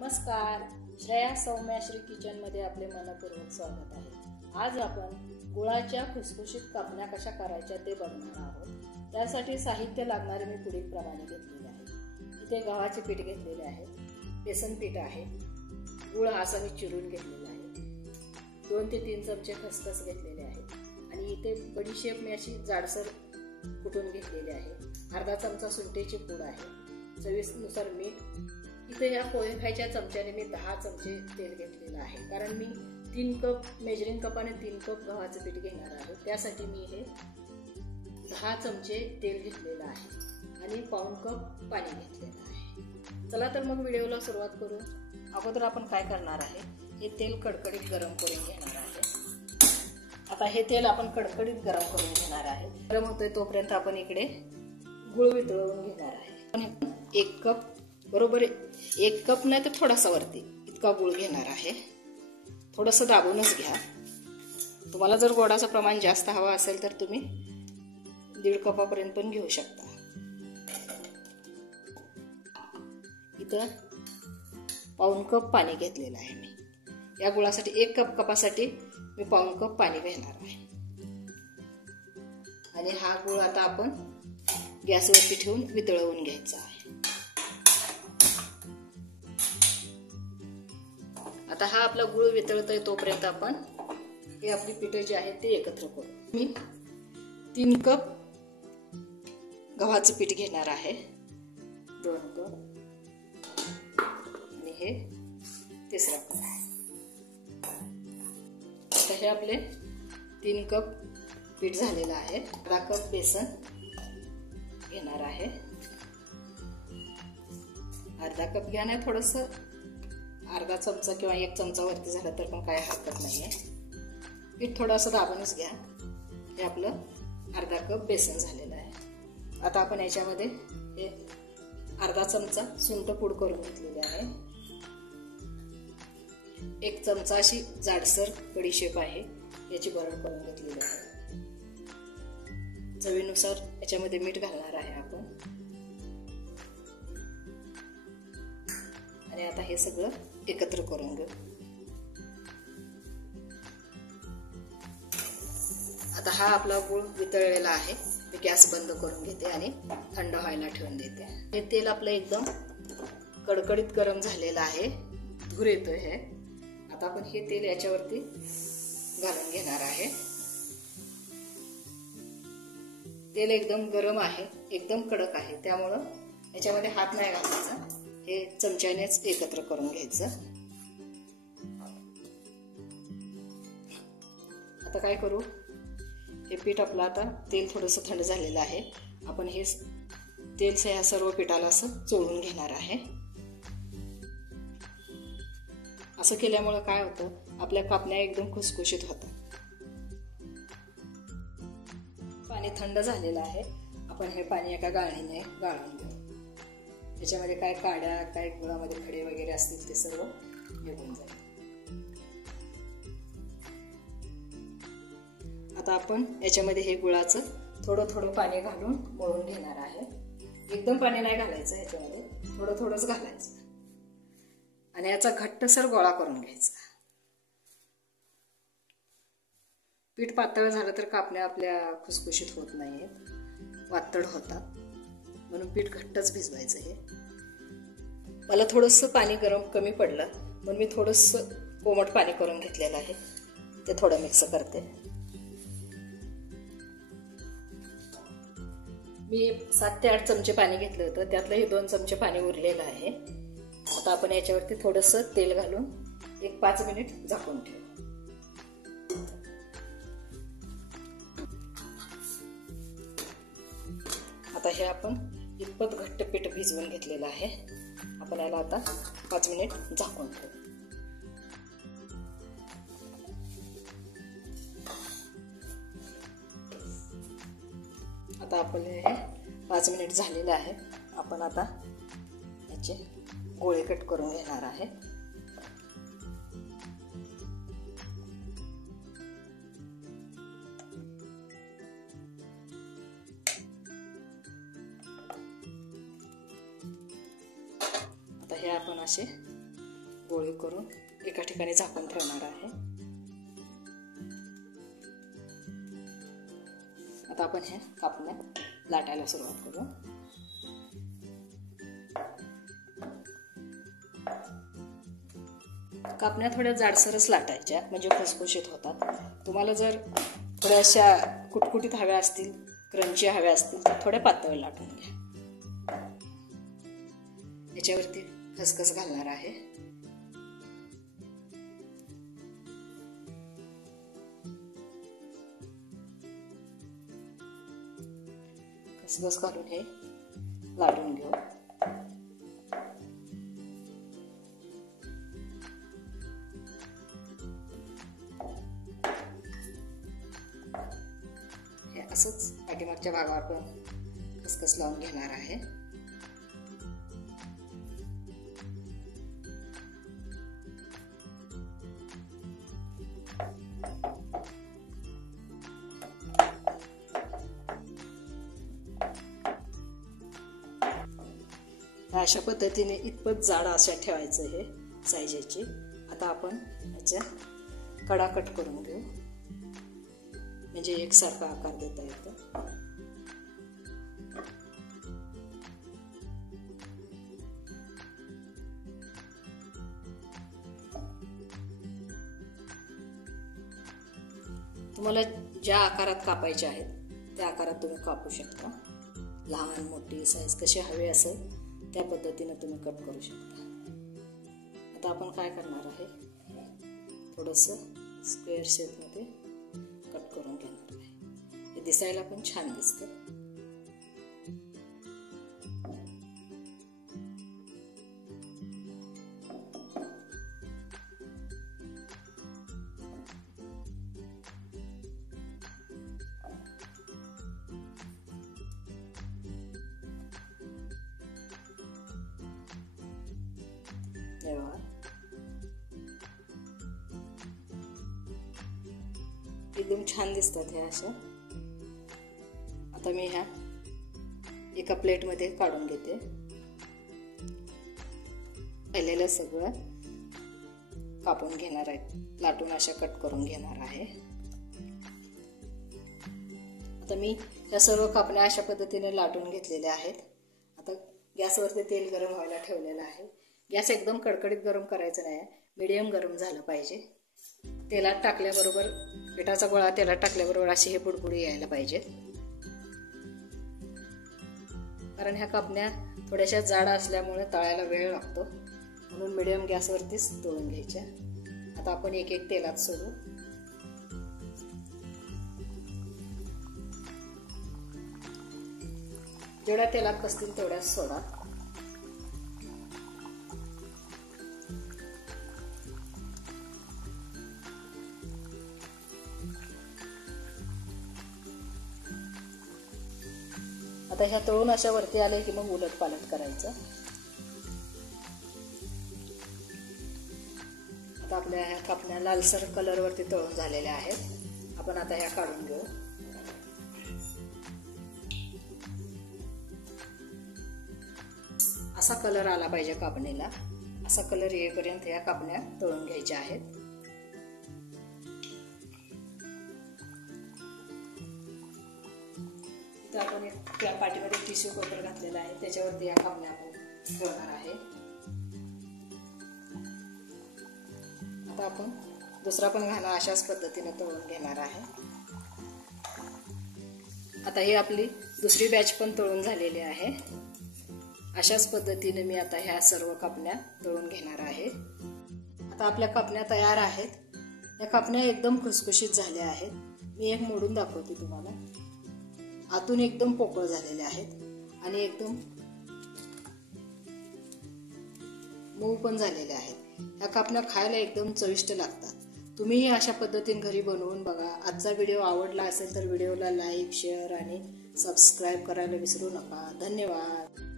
नमस्कार, श्रेया सौम्याश्री किचनमध्ये आपले मनपूर्वक स्वागत आहे। आज आपण गुळाच्या खुसखुशीत कापण्या कशा करायच्या ते बघणार आहोत। त्यासाठी साहित्य लागणारे मी पुढील प्रमाणे घेतलेले आहे। इथे गव्हाचे पीठ घेतलेले आहे, बेसन पीठ आहे, गुळ असा मी चिरून घेतलेला आहे, 2 ते 3 चमचे खसखस घेतलेले आहेत आणि इथे बडीशेप मी अशी जाडसर कुटून घेतलेली आहे। अर्धा चमचा सुंठीची पूड आहे, चवीनुसार मीठ। इथे या पोहे खायच्या चमच्याने मी 10 चमचे तेल घेतलेलं आहे, कारण मी 3 कप मेजरिंग कपाने 3 कप गव्हाचं पीठ घेणार आहे। त्यासाठी मी हे 10 चमचे तेल घेतलेलं आहे आणि पाऊण कप पाणी घेतलेलं आहे। चला तर मग व्हिडिओला सुरुवात करू। अगोदर आपण काय करणार आहे, हे तेल कडकडीत गरम करून घेणार आहे। आता हे तेल आपण कडकडीत गरम करून घेणार आहे। गरम होतोय तोपर्यंत आपण इकडे गुळ वितळवून घेणार आहे। आपण 1 कप बरोबर 1 कप नाही तर थोडासा वरती इतका गुळ घेणार आहे। थोडंसं दाबूनच घ्या। तुम्हाला जर गोडाचं प्रमाण जास्त हवा असेल तर तुम्ही 1.5 कपापर्यंत पण घेऊ शकता। इथं पाऊण कप पाणी घेतलेलं आहे मी। या गुळासाठी 1 कपासाठी मी पाऊण कप पाणी घेणार आहे आणि हा गुळ आता आपण गॅसवरती ठेवून वितळवून घ्यायचा आहे। आता हा आपला गुळ वितळतोय तोपर्यंत आपण हे आपली पिठं जी आहेत ते एकत्र करू। मी 3 कप गव्हाचं पीठ घेणार आहे, 2 कप आणि हे 3रा कप आहे। आता हे आपले 3 कप पीठ झालेलं आहे। अर्धा कप बेसन घेणार आहे, अर्धा कप घ्या, नाही थोडंसं अर्धा चमचा किंवा 1 चमचा वरती झाला तर पण काही हरकत नाहीये। पीठ थोडंसं दाबूनच घ्या। हे आपलं अर्धा कप बेसन झालेलं आहे। आता आपण याच्यामध्ये हे अर्धा चमचा सुंठ पूड करून घेतलेली आहे, 1 चमचा अशी जाडसर बडीशेप आहे, याची भरड करून घेतलेली आहे। चवीनुसार याच्यामध्ये मीठ घालणार आहे आपण आणि आता हे सगळं एकत्र करून घेऊ। आता हा आपला गुळ वितळलेला आहे, मी गॅस बंद करून घेते आणि थंड व्हायला ठेवून देते। हे तेल आपलं एकदम कडकडीत गरम झालेलं आहे, धूर येतोय हे। आता आपण हे तेल याच्यावरती घालून घेणार आहे। तेल एकदम गरम आहे, एकदम कडक आहे, त्यामुळं याच्यामध्ये हात नाही घालायचा, हे चमच्यानेच एकत्र करून घ्यायचं। आता काय करू, हे पीठ आपलं आता तेल थोडंसं थंड झालेलं आहे, आपण हे तेल ह्या सर्व पिठाला असं चोळून घेणार आहे। असं केल्यामुळे काय होतं, आपल्या कापण्या एकदम खुसखुशीत होतात। पाणी थंड झालेलं आहे, आपण हे पाणी एका गाळणीने गाळून घेऊ। त्याच्यामध्ये काय काड्या, काय गुळामध्ये खडे वगैरे असतील ते सर्व निघून जाईल। आता आपण याच्यामध्ये हे गुळाचं थोडं थोडं पाणी घालून मळून घेणार आहे। एकदम पाणी नाही घालायचं, याच्यामध्ये थोडं थोडंच घालायचं आणि याचा घट्टसर गोळा करून घ्यायचा। पीठ पातळ झालं तर कापण्या आपल्या खुसखुशीत होत नाहीत, वातड होतात, म्हणून पीठ घट्टच भिजवायचं। हे मला थोडंसं पाणी गरम कमी पडलं म्हणून मी थोडंसं कोमट पाणी करून घेतलेलं आहे, ते थोडं मिक्स करते। मी 7 ते 8 चमचे पाणी घेतलं होतं, त्यातलं हे 2 चमचे पाणी उरलेलं आहे। आता आपण याच्यावरती थोडंसं तेल घालून 1-5 मिनिट झाकून ठेवू। आता हे आपण इतपत घट्ट पीठ भिजवून घेतलेलं आहे, आपण याला आता 5 मिनिट झाकून ठेवू। आता आपले 5 मिनिट झालेले आहे, आपण आता याचे गोळे कट करून घेणार आहे। हे आपण असे गोळे करून एका ठिकाणी झाकून ठेवणार आहे. आता आपण हे कापण्या लाटायला सुरुवात करू. कापण्या थोड्या जाडसरच लाटायच्या म्हणजे खुसखुशीत होतात. तुम्हाला जर थोड्याशा कुटकुटीत हव्या असतील, क्रंची हव्या असतील तर थोड्या पातळ लाटून घ्या. याच्यावरती खसखस घालणार आहे. खसखस घालून हे लाटून घेऊ. हे असंच पाठीमागच्या भागावर पण खसखस लावून घेणार आहे. अशा पद्धतीने इतपत जाड अशा ठेवायचं हे साईजेची. आता आपण याच्या कडा कट करून घेऊ म्हणजे एकसारखा आकार देता येतो. तुम्हाला ज्या आकारात कापायचे आहेत त्या आकारात तुम्ही कापू शकता. लहान मोठी साईज कशी हवी असेल त्या पद्धतीने तुम्ही कट करू शकता. आता आपण काय करणार आहे, थोडंसं स्क्वेअर शेपमध्ये कट करून घेणार आहे. हे दिसायला पण छान दिसतं. एकदम छान दिसतात हे अशा. आता मी ह्या एका प्लेटमध्ये काढून घेते. पहिलेलं सगळं कापून घेणार आहे, लाटून अशा कट करून घेणार आहे. आता मी या सर्व कापण्या अशा पद्धतीने लाटून घेतलेल्या आहेत. आता गॅसवरती तेल गरम व्हायला ठेवलेलं आहे. गॅस एकदम कडकडीत गरम करायचं नाही, मीडियम गरम झालं पाहिजे. तेलात टाकल्याबरोबर पिठाचा गोळा तेलात टाकल्याबरोबर असे हे बुडबुडी यायला पाहिजेत. कारण ह्या कापण्या थोड्याशा जाड असल्यामुळे तळायला वेळ लागतो, म्हणून मीडियम गॅसवरतीच तळून घ्यायच्या. आता आपण एक एक तेलात सोडू. जेवढ्या तेलात बसतील तेवढ्याच सोडा. आता ह्या तळून अशा वरती आले की मग उलट पालट करायचं. आता आपल्या ह्या कापण्या लालसर कलर वरती तळून झालेल्या आहेत. आपण आता ह्या काढून घेऊ. असा कलर आला पाहिजे कापणीला. असा कलर येईपर्यंत ह्या कापण्या तळून घ्यायच्या आहेत. आपण त्या पाठीमध्ये टिश्यू पेपर घातलेला आहे, त्याच्यावरती या कापण्या आपण ठेवणार आहे. आता आपण दुसरा पण घाना अशाच पद्धतीने तळून घेणार आहे. आता ही आपली दुसरी बॅच पण तळून झालेली आहे. अशाच पद्धतीने मी आता ह्या सर्व कापण्या तळून घेणार आहे. आता आपल्या कापण्या तयार आहेत. या कापण्या एकदम खुसखुशीत झाल्या आहेत. मी एक मोडून दाखवते तुम्हाला. आतून एकदम पोकळ झालेले आहेत आणि एकदम मऊ पण झालेले आहेत. ह्या कापण्या खायला एकदम चविष्ट लागतात. तुम्हीही अशा पद्धतीने घरी बनवून बघा. आजचा व्हिडिओ आवडला असेल तर व्हिडिओला लाईक, शेअर आणि सबस्क्राईब करायला विसरू नका. धन्यवाद.